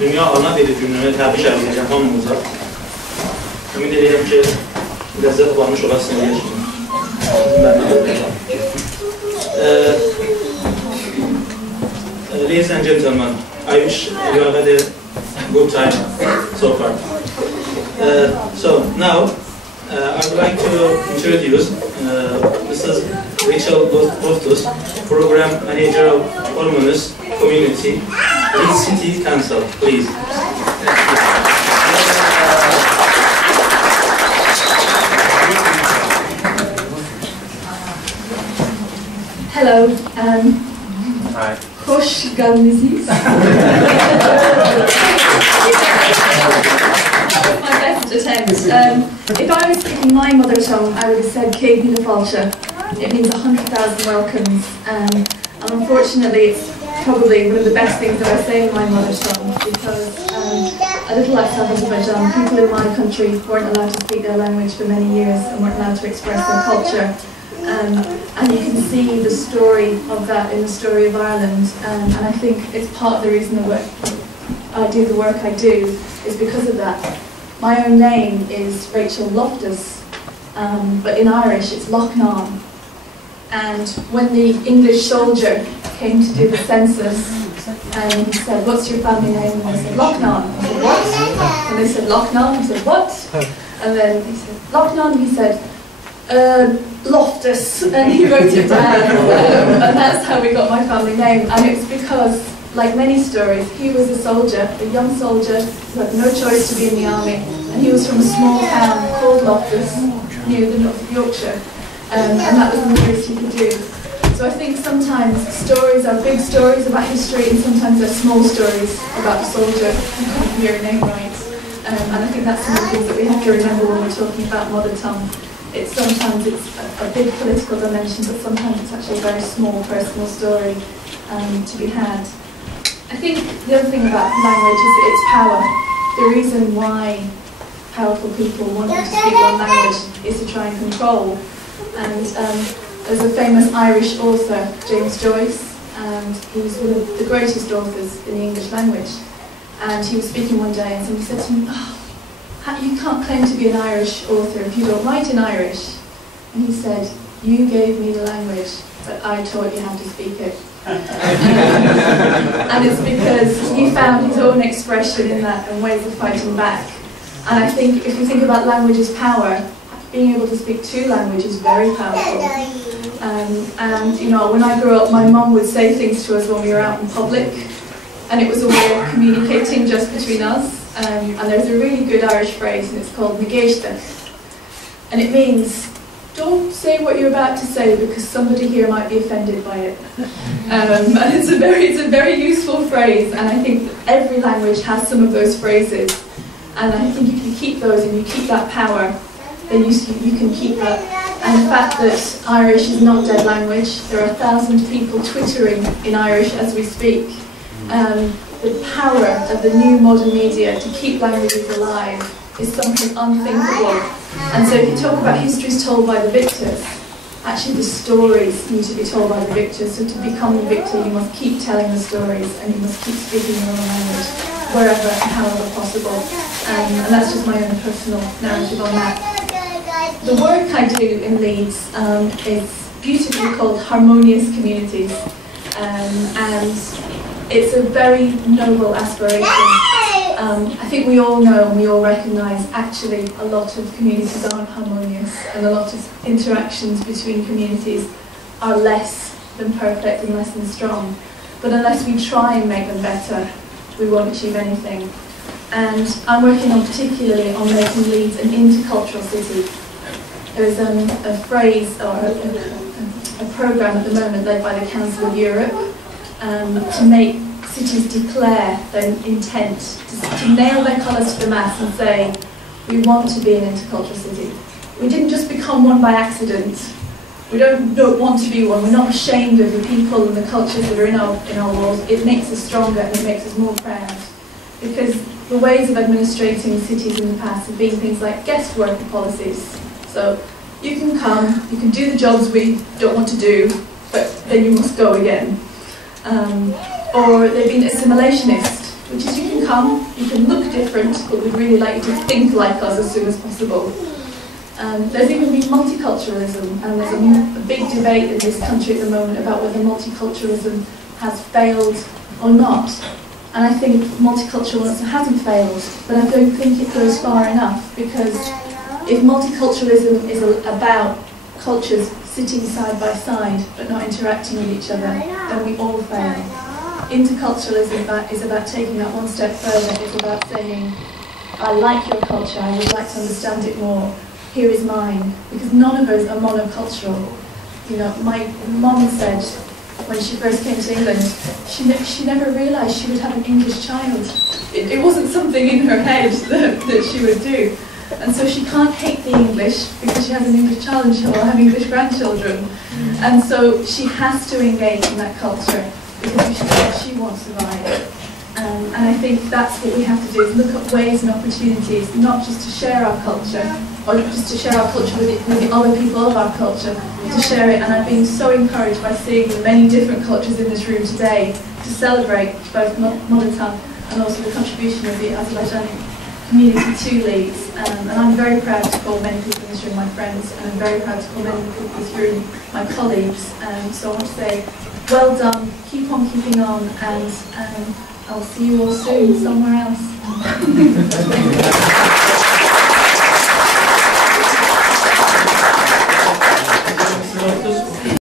Dünya Ana Dili Günü'nü təbrik edəcəm hamımıza. Ümid edirəm ki, ləzzət varmış olasınız. Ladies and gentlemen, I wish you have had a good time so far. So now, I would like to introduce Mrs. Rachel Loftus, Program Manager of Hormonous Community, Leeds City Council, please. Hello. Hi. Hoş geldiniz. My best attempt. If I was speaking my mother tongue, I would have said "Qeyd the Falsha." It means 100,000 welcomes, and unfortunately, it's probably one of the best things that I say in my mother tongue, because a little outside Azerbaijan, people in my country weren't allowed to speak their language for many years and weren't allowed to express their culture. And you can see the story of that in the story of Ireland, and I think it's part of the reason that I do the work I do is because of that. My own name is Rachel Loftus, but in Irish it's Lochnan. And when the English soldier came to do the census, and he said, "What's your family name?" And I said, "Lochnan." I said, "What?" And they said, "Lochnan." He said, "What?" And then he said, "Lochnan." He said, Loftus, and he wrote it down, and that's how we got my family name. And it's because, like many stories, he was a soldier, a young soldier who had no choice to be in the army, and he was from a small town called Loftus, near the north of Yorkshire, and that was the nearest he could do. So I think sometimes stories are big stories about history, and sometimes they're small stories about a soldier who couldn't hear a name right. And I think that's some of the things that we have to remember when we're talking about mother tongue. Sometimes it's a big political dimension, but sometimes it's actually a very small personal story to be had. I think the other thing about language is its power. The reason why powerful people want to speak one language is to try and control. And there's a famous Irish author, James Joyce, and he was one of the greatest authors in the English language. And he was speaking one day and somebody said to him, "Oh, you can't claim to be an Irish author if you don't write in Irish." And he said, "You gave me the language, but I taught you how to speak it." And it's because he found his own expression in that and ways of fighting back. And I think if you think about language's power, being able to speak two languages is very powerful. And you know, when I grew up, my mum would say things to us when we were out in public, and it was a way of communicating just between us. And there's a really good Irish phrase, and it's called "negéiste," and it means don't say what you're about to say because somebody here might be offended by it. And it's a very useful phrase, and I think every language has some of those phrases. And I think if you keep those and you keep that power, then you can keep that. And the fact that Irish is not dead language, there are 1,000 people twittering in Irish as we speak. The power of the new modern media to keep languages alive is something unthinkable. And so if you talk about histories told by the victors, actually the stories need to be told by the victors. So to become the victor, you must keep telling the stories and you must keep speaking your own language wherever and however possible. And that's just my own personal narrative on that. The work I do in Leeds is beautifully called Harmonious Communities. And it's a very noble aspiration. I think we all know and we all recognise actually a lot of communities aren't harmonious, and a lot of interactions between communities are less than perfect and less than strong. But unless we try and make them better, we won't achieve anything. And I'm working particularly on making Leeds an intercultural city. There's a phrase or a programme at the moment led by the Council of Europe to make cities declare their intent, to nail their colours to the mast and say, we want to be an intercultural city. We didn't just become one by accident. We don't want to be one. We're not ashamed of the people and the cultures that are in our walls. It makes us stronger and it makes us more proud. Because the ways of administrating cities in the past have been things like guest worker policies. So you can come, you can do the jobs we don't want to do, but then you must go again. Or they've been assimilationist, which is you can come, you can look different, but we'd really like you to think like us as soon as possible. There's even been multiculturalism, and there's a big debate in this country at the moment about whether multiculturalism has failed or not. And I think multiculturalism hasn't failed, but I don't think it goes far enough, because if multiculturalism is about cultures sitting side by side but not interacting with each other, then we all fail. Interculturalism is about taking that one step further. It's about saying, I like your culture, I would like to understand it more, here is mine, because none of us are monocultural. You know, my mom said when she first came to England, she never realised she would have an English child. It wasn't something in her head that she would do. And so she can't hate the English because she has an English child and she will have English grandchildren. And so she has to engage in that culture because she won't survive. And I think that's what we have to do, is look at ways and opportunities, not just to share our culture, or just to share our culture with the other people of our culture, to share it. And I've been so encouraged by seeing the many different cultures in this room today to celebrate both mother tongue and also the contribution of the Azerbaijani community to Leeds. And I'm very proud to call many people in this room my friends, and I'm very proud to call many people in this room my colleagues. So I want to say, well done, keep on keeping on, and I'll see you all soon somewhere else.